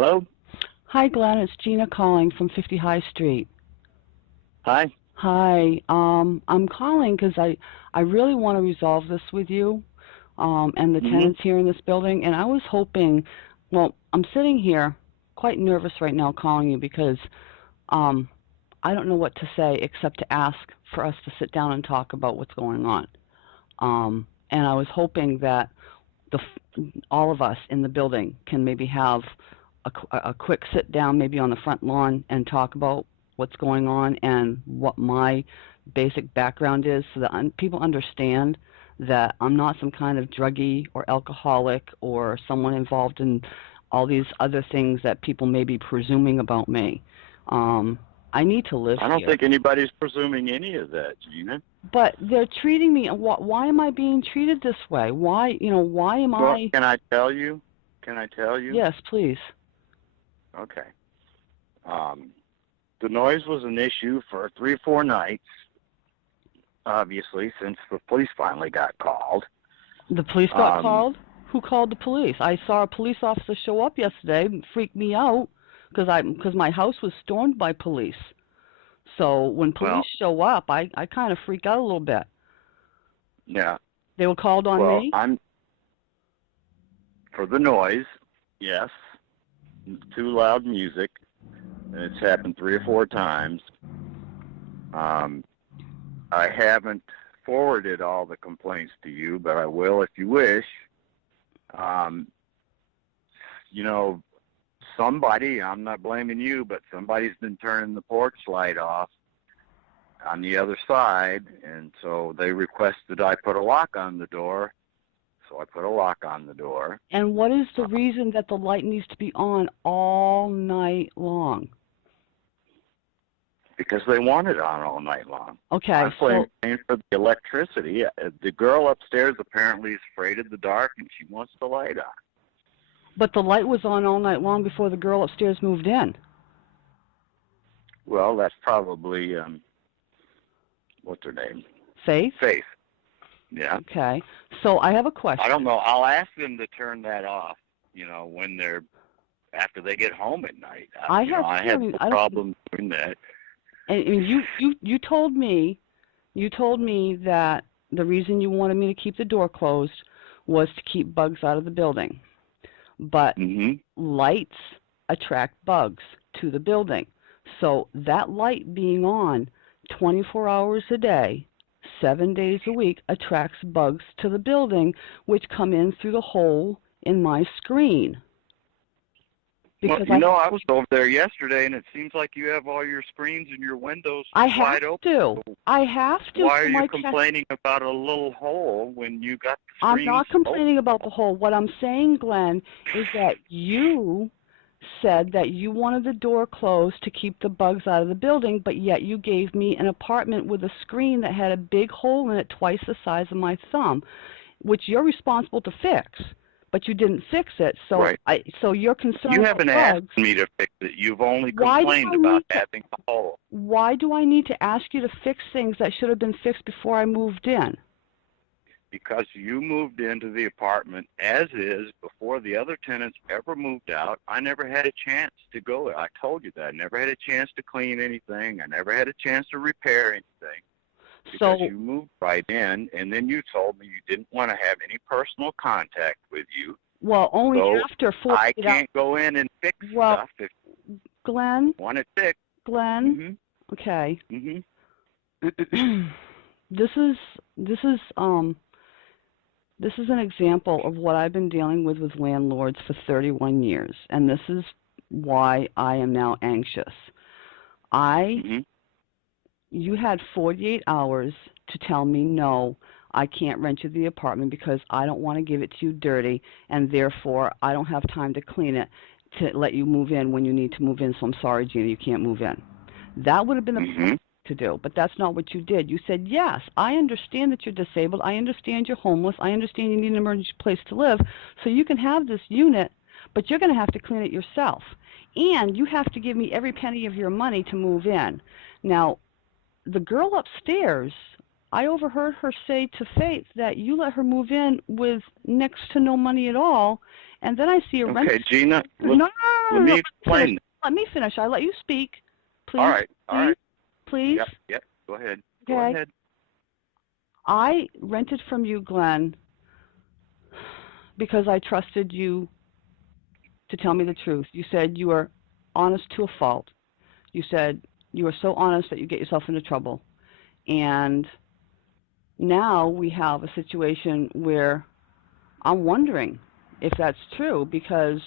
Hello? Hi, Glenn. It's GinA calling from 50 High Street. Hi. Hi. I'm calling because I really want to resolve this with you and the Mm-hmm. tenants here in this building. And I was hoping, well, I'm sitting here quite nervous right now calling you because I don't know what to say except to ask for us to sit down and talk about what's going on. And I was hoping that all of us in the building can maybe have a quick sit down, maybe on the front lawn, and talk about what's going on and what my basic background is, so that people understand that I'm not some kind of druggie or alcoholic or someone involved in all these other things that people may be presuming about me. I need to live I don't here. think anybody's presuming any of that, Gina. But they're treating me. Why am I being treated this way? Why, why am Well, I? can I tell you? Can I tell you? Yes, please. Okay. The noise was an issue for 3 or 4 nights, obviously, since the police finally got called. The police got called? Who called the police? I saw a police officer show up yesterday and freak me out because my house was stormed by police. So when police show up, I kind of freak out a little bit. Yeah. They were called on me? For the noise, yes. Too loud music. And it's happened 3 or 4 times. I haven't forwarded all the complaints to you, but I will if you wish. Somebody, I'm not blaming you, but somebody's been turning the porch light off on the other side, and so they requested I put a lock on the door, so I put a lock on the door. And what is the reason that the light needs to be on all night long? Because they want it on all night long. Okay. I'm paying for the electricity. The girl upstairs apparently is afraid of the dark, and she wants the light on. But the light was on all night long before the girl upstairs moved in. Well, that's probably, what's her name? Faith? Faith. Yeah. Okay. So I have a question. I don't know. I'll ask them to turn that off, when after they get home at night. I have no problem doing that. And you told me that the reason you wanted me to keep the door closed was to keep bugs out of the building. But lights attract bugs to the building. So that light being on 24 hours a day, 7 days a week, attracts bugs to the building, which come in through the hole in my screen. Because I was over there yesterday, and it seems like you have all your screens and your windows wide open. I have to. Why are you complaining about a little hole when you got the screens I'm not complaining open? about the hole. What I'm saying, Glenn, is that you said that you wanted the door closed to keep the bugs out of the building, but yet you gave me an apartment with a screen that had a big hole in it twice the size of my thumb, which you're responsible to fix. But you didn't fix it, so right. So you're concerned. You haven't asked me to fix it. You've only complained about having the hole. Why do I need to ask you to fix things that should have been fixed before I moved in? Because you moved into the apartment as is before the other tenants ever moved out. I never had a chance to go there. I told you that. I never had a chance to clean anything. I never had a chance to repair anything. Because you moved right in, and then you told me you didn't want to have any personal contact with you. Well, only after 48 hours. I can't go in and fix stuff if Glenn, you want it fixed. Glenn, okay. This is an example of what I've been dealing with landlords for 31 years, and this is why I am now anxious. You had 48 hours to tell me, no, I can't rent you the apartment because I don't want to give it to you dirty, and therefore I don't have time to clean it to let you move in when you need to move in, so I'm sorry, Gina, you can't move in. That would have been the thing to do, but that's not what you did. You said, yes, I understand that you're disabled. I understand you're homeless. I understand you need an emergency place to live, so you can have this unit, but you're going to have to clean it yourself. And you have to give me every penny of your money to move in. Now, the girl upstairs, I overheard her say to Faith that you let her move in with next to no money at all, and then I see a rent. Okay, Gina. No, Let me explain. Let me finish. I let you speak. Please. All right. All right. Please. Yep. Go ahead. Okay. Go ahead. I rented from you, Glenn, because I trusted you to tell me the truth. You said you were honest to a fault. You said you were so honest that you get yourself into trouble. And now we have a situation where I'm wondering if that's true, because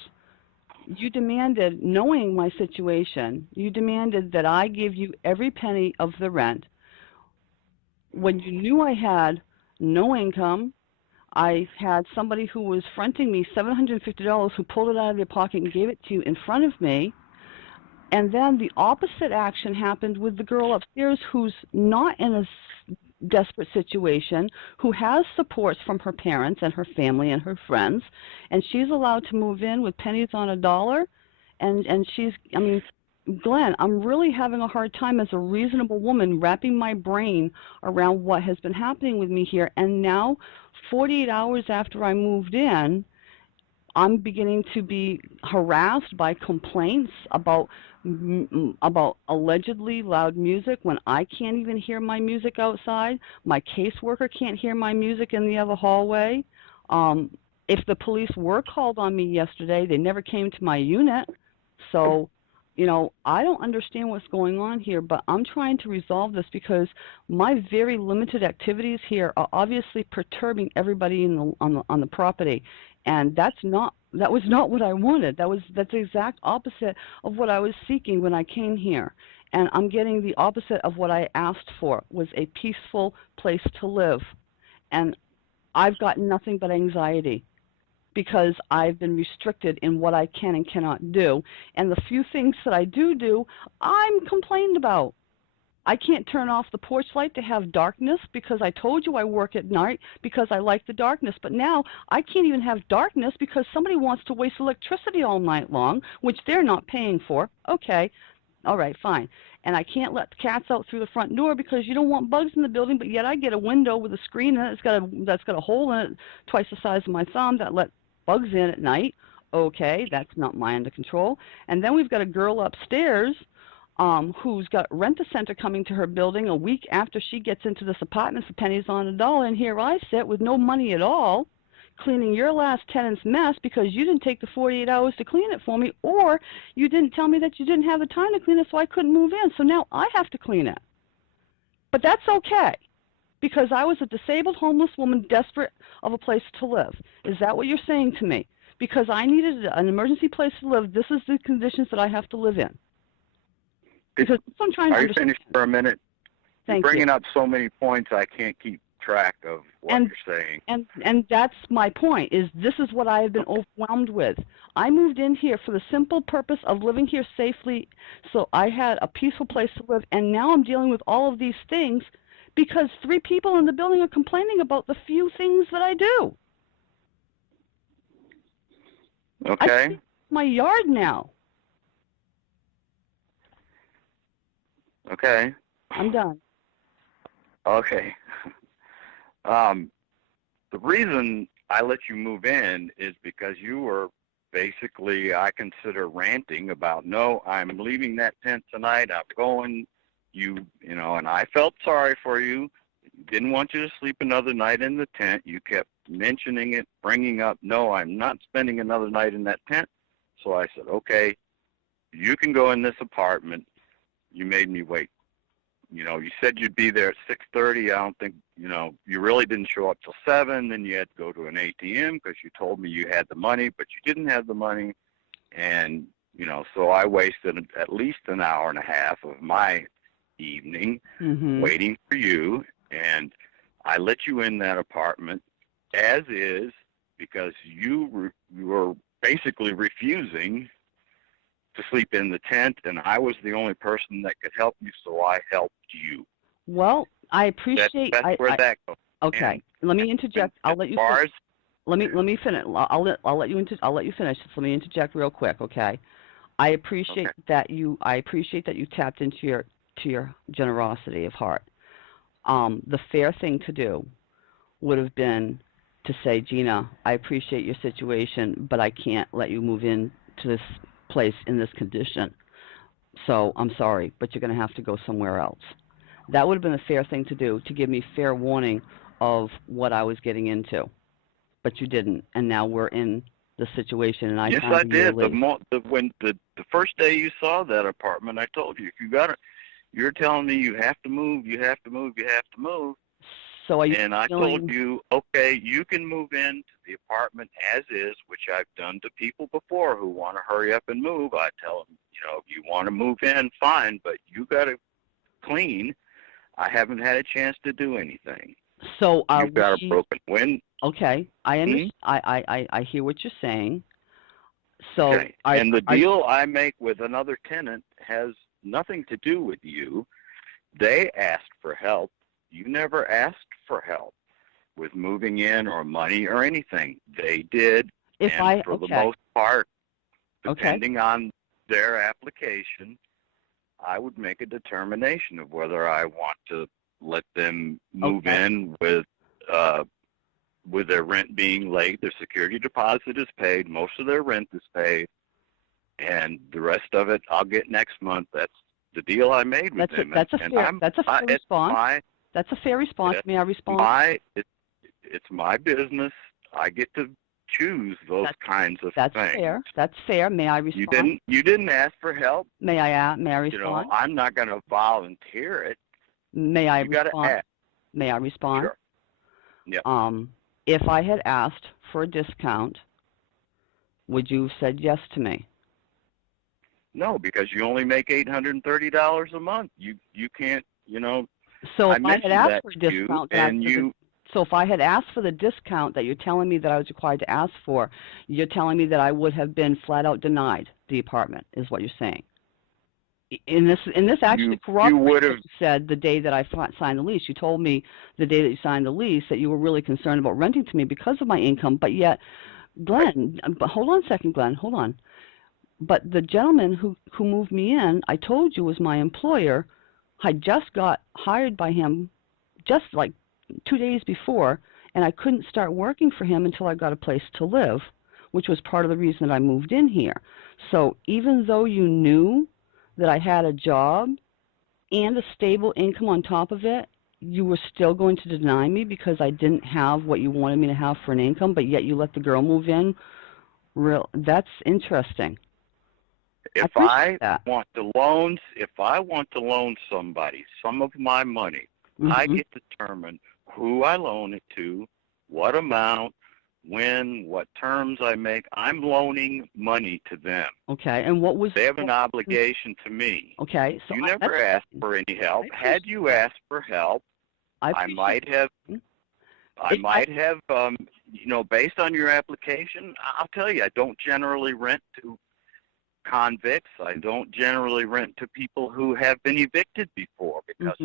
you demanded, knowing my situation, you demanded that I give you every penny of the rent. When you knew I had no income, I had somebody who was fronting me $750 who pulled it out of their pocket and gave it to you in front of me. And then the opposite action happened with the girl upstairs who's not in a desperate situation, who has supports from her parents and her family and her friends, and she's allowed to move in with pennies on a dollar. And she's, I mean, Glenn, I'm really having a hard time as a reasonable woman wrapping my brain around what has been happening with me here. And now, 48 hours after I moved in, I'm beginning to be harassed by complaints about allegedly loud music when I can't even hear my music outside. My caseworker can't hear my music in the other hallway. If the police were called on me yesterday, they never came to my unit. So, you know, I don't understand what's going on here, but I'm trying to resolve this because my very limited activities here are obviously perturbing everybody on the property. And that was not what I wanted. That's the exact opposite of what I was seeking when I came here. And I'm getting the opposite of what I asked for, was a peaceful place to live. And I've got nothing but anxiety because I've been restricted in what I can and cannot do. And the few things that I do, I'm complained about. I can't turn off the porch light to have darkness because I told you I work at night because I like the darkness. But now I can't even have darkness because somebody wants to waste electricity all night long, which they're not paying for. Okay, all right, fine. And I can't let the cats out through the front door because you don't want bugs in the building, but yet I get a window with a screen in it that's got a hole in it twice the size of my thumb that let bugs in at night. Okay, that's not my under control. And then we've got a girl upstairs who's got Rent-A-Center coming to her building a week after she gets into this apartment for pennies on a dollar, and here I sit with no money at all, cleaning your last tenant's mess because you didn't take the 48 hours to clean it for me, or you didn't tell me that you didn't have the time to clean it, so I couldn't move in, so now I have to clean it. But that's okay, because I was a disabled homeless woman desperate of a place to live. Is that what you're saying to me? Because I needed an emergency place to live, this is the conditions that I have to live in. Because I'm trying to Are you understand. finished for a minute? Thank You're bringing you. up so many points I can't keep track of what you're saying. And that's my point, is this is what I have been overwhelmed with. I moved in here for the simple purpose of living here safely, so I had a peaceful place to live, and now I'm dealing with all of these things because 3 people in the building are complaining about the few things that I do. Okay. I see my yard now. Okay. I'm done. Okay. The reason I let you move in is because you were basically, I consider, ranting about, no, I'm leaving that tent tonight, I'm going, you know, and I felt sorry for you. Didn't want you to sleep another night in the tent. You kept mentioning it, bringing up, no, I'm not spending another night in that tent. So I said, okay, you can go in this apartment. You made me wait. You know, you said you'd be there at 6:30. I don't think, you know, you really didn't show up till 7. Then you had to go to an ATM because you told me you had the money, but you didn't have the money. And, you know, so I wasted at least an hour and a half of my evening waiting for you. And I let you in that apartment as is because you were basically refusing to sleep in the tent, and I was the only person that could help you, so I helped you. Well, I appreciate. That's where that goes. Okay, and let me interject. I'll let you. Let me finish. I'll let you finish. So let me interject real quick. Okay, I appreciate that you. I appreciate that you tapped into your generosity of heart. The fair thing to do would have been to say, GinA, I appreciate your situation, but I can't let you move in to this place in this condition. So I'm sorry, but you're going to have to go somewhere else. That would have been a fair thing to do, to give me fair warning of what I was getting into. But you didn't, and now we're in the situation, and I Yes, signed I a year did. lease. When the first day you saw that apartment, I told you, if you got it, you're telling me you have to move, you have to move, you have to move. So And I told you, okay, you can move into the apartment as is, which I've done to people before who want to hurry up and move. I tell them, if you want to move in, fine, but you got to clean. I haven't had a chance to do anything. So you've got a broken window. Okay, I understand. I hear what you're saying. So okay. And the deal I make with another tenant has nothing to do with you. They asked for help. You never asked for help with moving in or money or anything. They did, for the most part, depending on their application, I would make a determination of whether I want to let them move in with their rent being late. Their security deposit is paid. Most of their rent is paid. And the rest of it I'll get next month. That's the deal I made with them. That's a fair response. That's a fair response. May I respond? It's my business. I get to choose those kinds of things. Fair. That's fair. May I respond? You didn't ask for help. May I respond? I'm not going to volunteer it. May I respond? You got to ask. May I respond? Sure. Yeah. If I had asked for a discount, would you have said yes to me? No, because you only make $830 a month. You can't, So if I had asked for a discount, so if I had asked for the discount that you're telling me that I was required to ask for, you're telling me that I would have been flat out denied the apartment, is what you're saying. In this actually corroborates what you said the day that I signed the lease. You told me the day that you signed the lease that you were really concerned about renting to me because of my income, but yet, Glenn, but hold on a second, Glenn, hold on. But the gentleman who moved me in, I told you was my employer. I just got hired by him just like 2 days before, and I couldn't start working for him until I got a place to live, which was part of the reason that I moved in here. So even though you knew that I had a job and a stable income on top of it, you were still going to deny me because I didn't have what you wanted me to have for an income, but yet you let the girl move in? That's interesting. If I want to loan somebody some of my money, I get to determine who I loan it to, what amount, when, what terms I make. I'm loaning money to them. Okay, and they have an obligation to me. Okay, so you never asked for any help. Had you asked for help, I might have, based on your application, I'll tell you, I don't generally rent to convicts. I don't generally rent to people who have been evicted before, because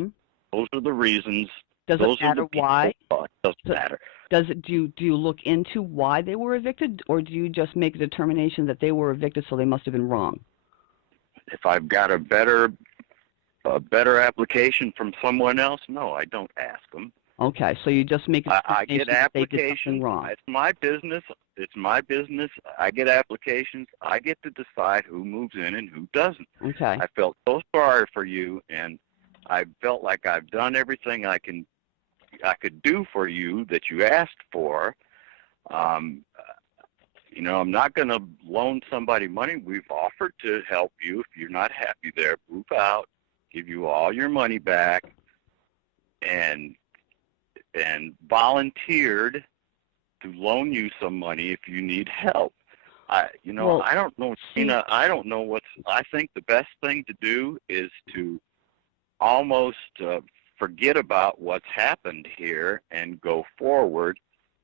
those are the reasons. Does it matter why? It doesn't matter. Do you look into why they were evicted, or do you just make a determination that they were evicted, so they must have been wrong? If I've got a better application from someone else, no, I don't ask them. Okay, so you just make a determination I get that they did applications. something wrong. It's my business. It's my business. I get applications. I get to decide who moves in and who doesn't. Okay. I felt so sorry for you, and I felt like I've done everything I could do for you that you asked for. I'm not going to loan somebody money. We've offered to help you if you're not happy there. Move out, give you all your money back, and volunteered to loan you some money if you need help. I don't know, Tina. I don't know I think the best thing to do is to almost forget about what's happened here and go forward,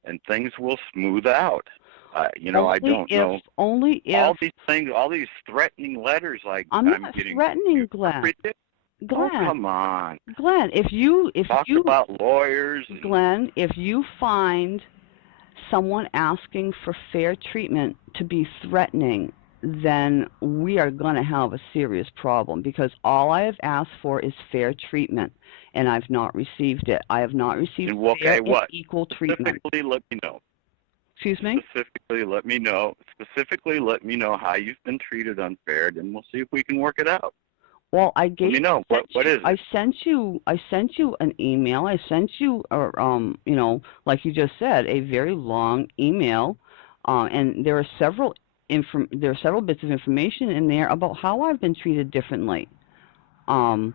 and things will smooth out. I don't know. Only if all these things, all these threatening letters I'm not getting threatening, Glenn. Oh, come on. Glenn, if you about lawyers. Glenn, if you find someone asking for fair treatment to be threatening, then we are going to have a serious problem, because all I have asked for is fair treatment, and I've not received it. I have not received fair and equal treatment. Specifically, let me know. Excuse me? Specifically, let me know. Specifically, let me know how you've been treated unfair, and we'll see if we can work it out. Well, Let me know. What is it? I sent you an email. I sent you, like you just said, a very long email, and there are several bits of information in there about how I've been treated differently, and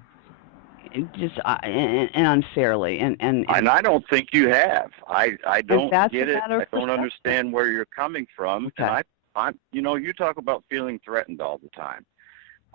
unfairly, and I don't think you have. I don't get it. I don't understand where you're coming from. Okay. And I'm you talk about feeling threatened all the time.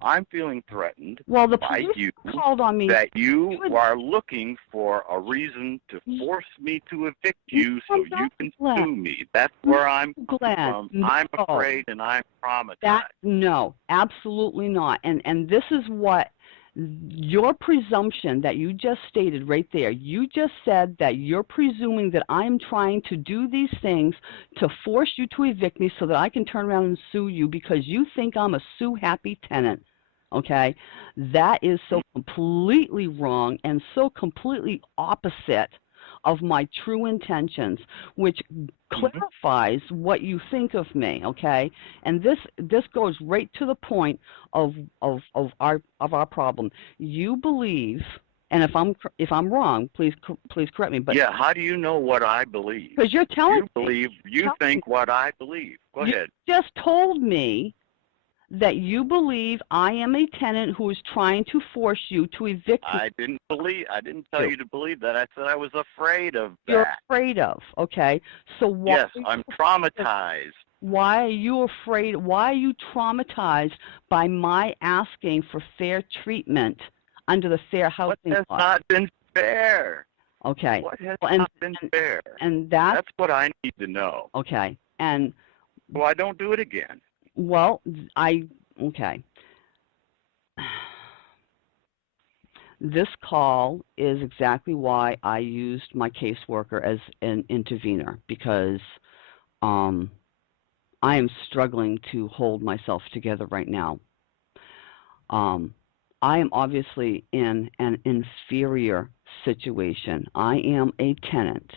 I'm feeling threatened by you called on me that you are looking for a reason to force me to evict you so you can sue me. That's where I'm from. I'm afraid and I'm traumatized. No, absolutely not. And this is what your presumption that you just stated right there. You just said that you're presuming that I'm trying to do these things to force you to evict me so that I can turn around and sue you because you think I'm a sue-happy tenant. Okay? That is so completely wrong and so completely opposite of my true intentions, which clarifies what you think of me, okay? And this goes right to the point of our problem. You believe, and if I'm wrong, please correct me. But yeah, how do you know what I believe? Because you're telling you think what I believe. Go ahead. You just told me that you believe I am a tenant who is trying to force you to evict me. I didn't tell you to believe that. I said I was afraid of that. You're afraid of, okay? So why? Yes, I'm traumatized. Why are you afraid? Why are you traumatized by my asking for fair treatment under the Fair Housing Law? What has not been fair? Okay. What has not been fair? And that's what I need to know. Okay. And well, I don't do it again. Well, okay. This call is exactly why I used my caseworker as an intervener, because I am struggling to hold myself together right now. I am obviously in an inferior situation. I am a tenant.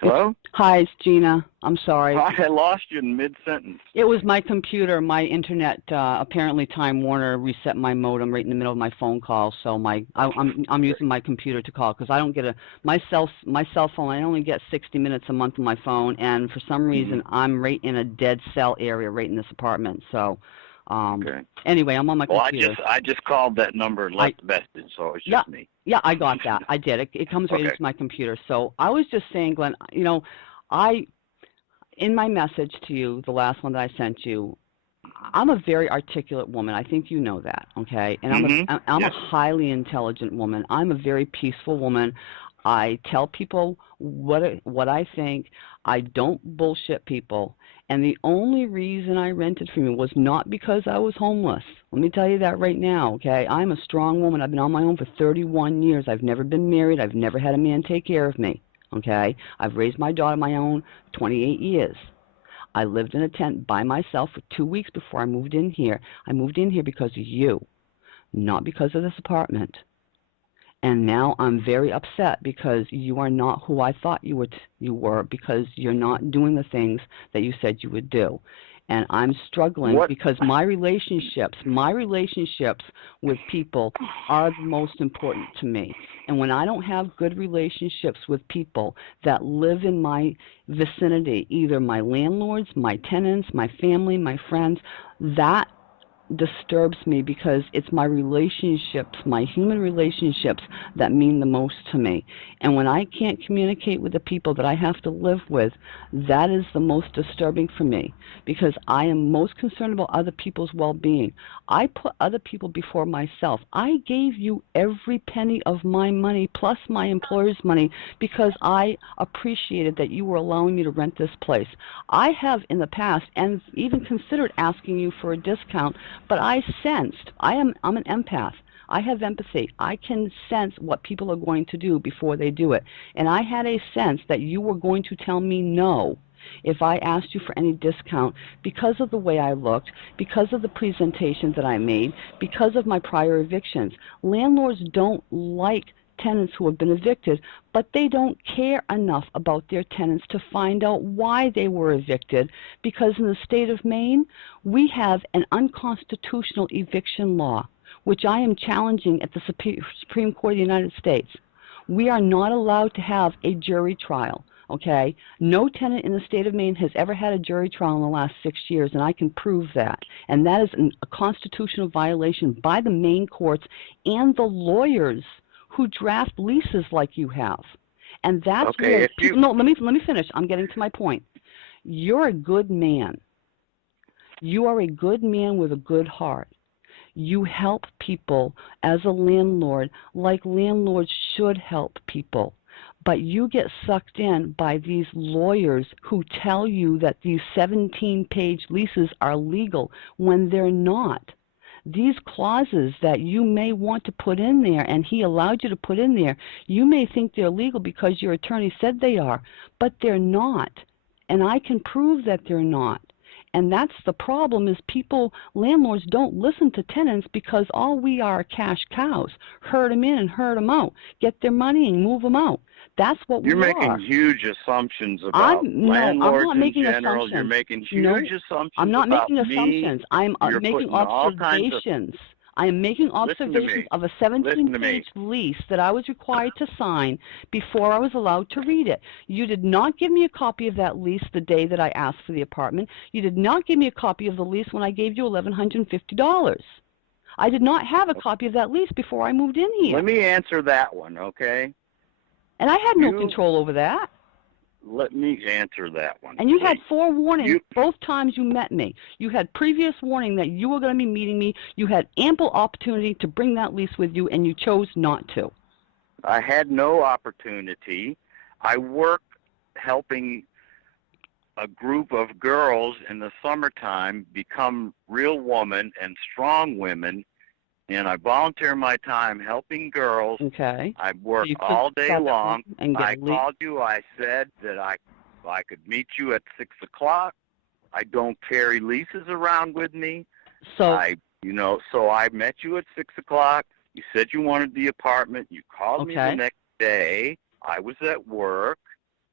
Hello? Hi, it's GinA. I'm sorry. I lost you in mid-sentence. It was my computer. My internet, apparently Time Warner reset my modem right in the middle of my phone call, so I'm using my computer to call because I don't get my cell phone. I only get 60 minutes a month on my phone, and for some reason I'm right in a dead cell area right in this apartment. So okay. Anyway, I'm on my computer. I just called that number and left the message, so it's just me. Yeah, I got that. I did. It comes right into my computer. So I was just saying, Glenn, in my message to you, the last one that I sent you, I'm a very articulate woman. I think you know that, okay? And I'm a highly intelligent woman. I'm a very peaceful woman. I tell people what I think. I don't bullshit people. And the only reason I rented from you was not because I was homeless. Let me tell you that right now, okay? I'm a strong woman. I've been on my own for 31 years. I've never been married. I've never had a man take care of me, okay? I've raised my daughter on my own 28 years. I lived in a tent by myself for 2 weeks before I moved in here. I moved in here because of you, not because of this apartment. And now I'm very upset because you are not who I thought you were because you're not doing the things that you said you would do. And I'm struggling because my relationships with people are the most important to me. And when I don't have good relationships with people that live in my vicinity, either my landlords, my tenants, my family, my friends, that disturbs me because it's my relationships, my human relationships that mean the most to me. And when I can't communicate with the people that I have to live with, that is the most disturbing for me because I am most concerned about other people's well-being. I put other people before myself. I gave you every penny of my money plus my employer's money because I appreciated that you were allowing me to rent this place. I have in the past and even considered asking you for a discount, but I sensed, I'm an empath. I have empathy. I can sense what people are going to do before they do it. And I had a sense that you were going to tell me no. if I asked you for any discount because of the way I looked, because of the presentation that I made, because of my prior evictions. Landlords don't like tenants who have been evicted, but they don't care enough about their tenants to find out why they were evicted, because in the state of Maine, we have an unconstitutional eviction law, which I am challenging at the Supreme Court of the United States. We are not allowed to have a jury trial, okay? No tenant in the state of Maine has ever had a jury trial in the last 6 years, and I can prove that. And that is a constitutional violation by the Maine courts and the lawyers who draft leases like you have. And that's okay, where, no, let me finish. I'm getting to my point. You're a good man. You are a good man with a good heart. You help people as a landlord like landlords should help people. But you get sucked in by these lawyers who tell you that these 17-page leases are legal when they're not. These clauses that you may want to put in there, and he allowed you to put in there, you may think they're legal because your attorney said they are, but they're not. And I can prove that they're not. And that's the problem, is people, landlords don't listen to tenants because all we are cash cows. Herd them in and herd them out. Get their money and move them out. That's what You're we are. making huge assumptions about landlords in general. You're making huge assumptions. I'm not about making me. assumptions. I'm making observations. I am making observations of a 17-page lease that I was required to sign before I was allowed to read it. You did not give me a copy of that lease the day that I asked for the apartment. You did not give me a copy of the lease when I gave you $1,150. I did not have a copy of that lease before I moved in here. Let me answer that one, okay? And I had no control over that. Let me answer that one. And you had forewarning both times you met me. You had previous warning that you were going to be meeting me. You had ample opportunity to bring that lease with you, and you chose not to. I had no opportunity. I work helping a group of girls in the summertime become real women and strong women, and I volunteer my time helping girls. Okay. I work all day long. I called you. I said that I could meet you at 6 o'clock. I don't carry leases around with me. So so I met you at 6 o'clock. You said you wanted the apartment. You called me the next day. I was at work.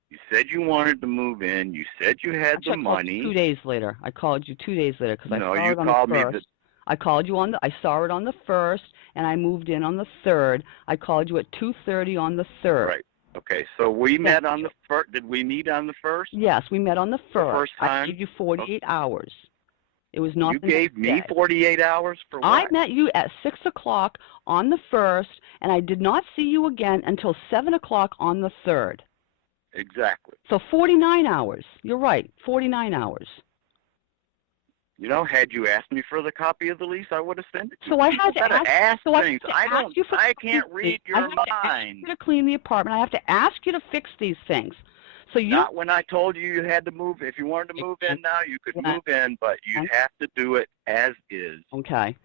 You said you wanted to move in. You said you had the money. 2 days later. I called you 2 days later because I saw you it on called the 1st. me. I called you on I saw it on the 1st, and I moved in on the 3rd. I called you at 2:30 on the 3rd. Right. Okay. So we met on the 1st. Did we meet on the 1st? Yes, we met on the 1st. The first time? I gave you 48 hours. It was not. You gave me 48 hours for what? I met you at 6 o'clock on the 1st, and I did not see you again until 7 o'clock on the 3rd. Exactly. So 49 hours. You're right, 49 hours. Had you asked me for the copy of the lease, I would have sent it to you. So I had to ask things. I can't read your mind. I have to ask you to clean the apartment. I have to ask you to fix these things. So Not when I told you had to move. If you wanted to move in now, you could move in, but you'd have to do it as is. Okay.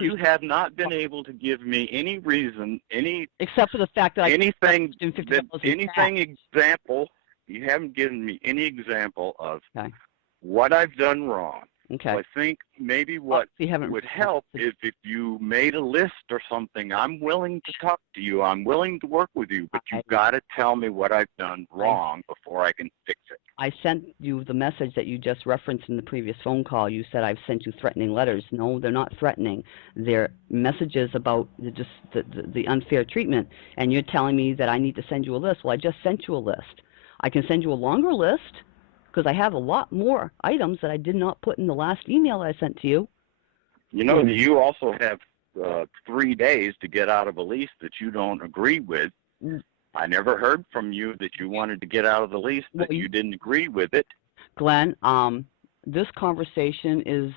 You have not been able to give me any reason, except for the fact that example. You haven't given me any example of what I've done wrong. Okay. So I think maybe what would help is if you made a list or something. I'm willing to talk to you. I'm willing to work with you, but you've got to tell me what I've done wrong before I can fix it. I sent you the message that you just referenced in the previous phone call. You said I've sent you threatening letters. No, they're not threatening. They're messages about the unfair treatment, and you're telling me that I need to send you a list. Well, I just sent you a list. I can send you a longer list, because I have a lot more items that I did not put in the last email I sent to you. You also have 3 days to get out of a lease that you don't agree with. I never heard from you that you wanted to get out of the lease, that you didn't agree with it. Glenn, this conversation is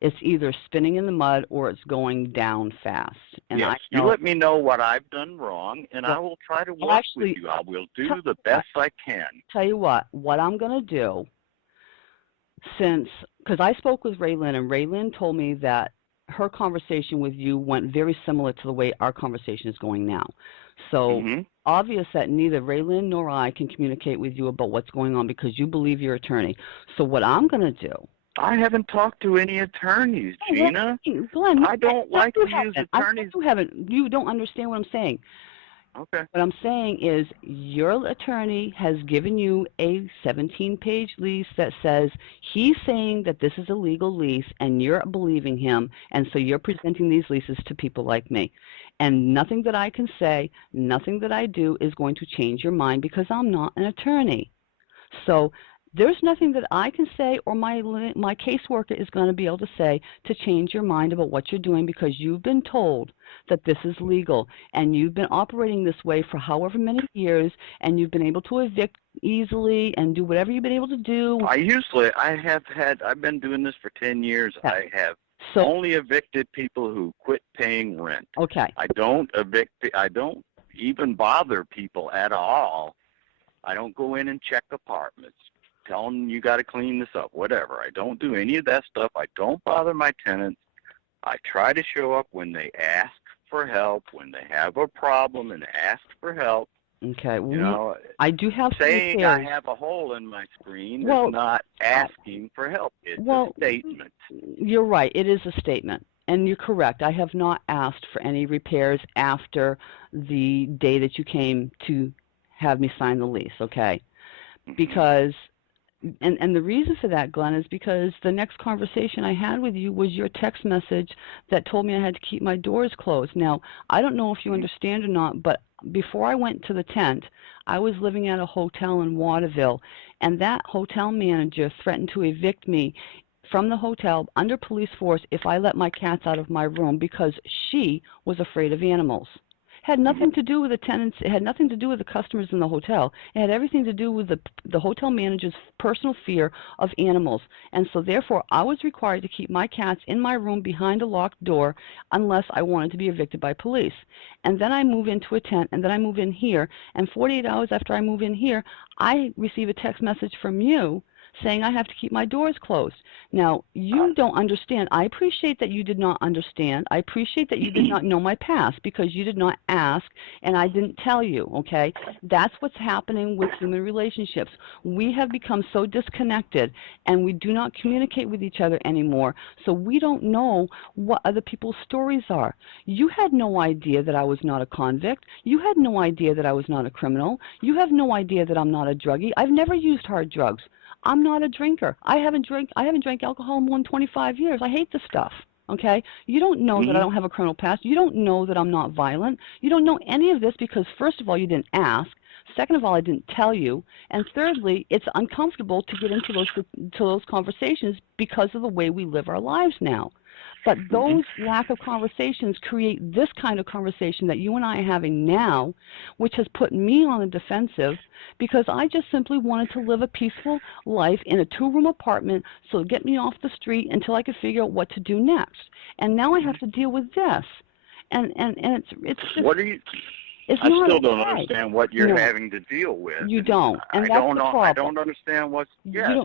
it's either spinning in the mud or it's going down fast. And yes, you let me know what I've done wrong, and I will try to work with you. I will do the best I can. Tell you what I'm going to do, because I spoke with Raylyn, and Raylyn told me that her conversation with you went very similar to the way our conversation is going now. So obvious that neither Raylan nor I can communicate with you about what's going on because you believe your attorney. So what I'm going to do. I haven't talked to any attorneys, GinA. Glenn, I don't like to use attorneys. You don't understand what I'm saying. Okay. What I'm saying is your attorney has given you a 17-page lease that says he's saying that this is a legal lease and you're believing him, and so you're presenting these leases to people like me. And nothing that I can say, nothing that I do is going to change your mind because I'm not an attorney. So there's nothing that I can say or my caseworker is going to be able to say to change your mind about what you're doing because you've been told that this is legal and you've been operating this way for however many years and you've been able to evict easily and do whatever you've been able to do. I've been doing this for 10 years. Okay. I have only evicted people who quit paying rent. Okay. I don't even bother people at all. I don't go in and check apartments. Tell them you got to clean this up, whatever. I don't do any of that stuff. I don't bother my tenants. I try to show up when they ask for help, when they have a problem and ask for help. Okay. You know, I do have saying I have a hole in my screen is not asking for help. It's a statement. You're right. It is a statement. And you're correct. I have not asked for any repairs after the day that you came to have me sign the lease, okay? Because and the reason for that, Glenn, is because the next conversation I had with you was your text message that told me I had to keep my doors closed. Now, I don't know if you understand or not, but before I went to the tent, I was living at a hotel in Waterville, and that hotel manager threatened to evict me from the hotel under police force if I let my cats out of my room because she was afraid of animals. Had nothing to do with the tenants. It had nothing to do with the customers in the hotel. It had everything to do with the hotel manager's personal fear of animals. And so therefore, I was required to keep my cats in my room behind a locked door unless I wanted to be evicted by police. And then I move into a tent, and then I move in here. And 48 hours after I move in here, I receive a text message from you saying I have to keep my doors closed. Now, you don't understand. I appreciate that you did not understand. I appreciate that you did not know my past because you did not ask and I didn't tell you, okay? That's what's happening with human relationships. We have become so disconnected and we do not communicate with each other anymore, so we don't know what other people's stories are. You had no idea that I was not a convict. You had no idea that I was not a criminal. You have no idea that I'm not a druggie. I've never used hard drugs. I'm not a drinker. I haven't drank alcohol in more than 25 years. I hate this stuff. Okay? You don't know that I don't have a criminal past. You don't know that I'm not violent. You don't know any of this because, first of all, you didn't ask. Second of all, I didn't tell you. And thirdly, it's uncomfortable to get into those conversations because of the way we live our lives now. But those lack of conversations create this kind of conversation that you and I are having now, which has put me on the defensive because I just simply wanted to live a peaceful life in a 2-room apartment so get me off the street until I could figure out what to do next. And now I have to deal with this. And it's just... What are you... I still don't understand what you're having to deal with. You don't, and that's the problem. I don't understand what's...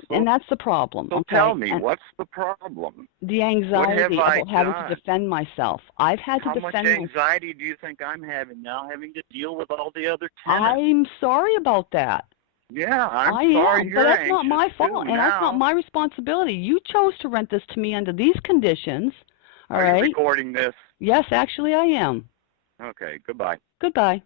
and that's the problem. So tell me, what's the problem? The anxiety about having to defend myself. I've had to defend myself. How much anxiety do you think I'm having now, having to deal with all the other tenants? I'm sorry about that. Yeah, I'm sorry you're anxious. But that's not my fault, and that's not my responsibility. You chose to rent this to me under these conditions. All right? Are you recording this? Yes, actually I am. Okay, goodbye. Goodbye.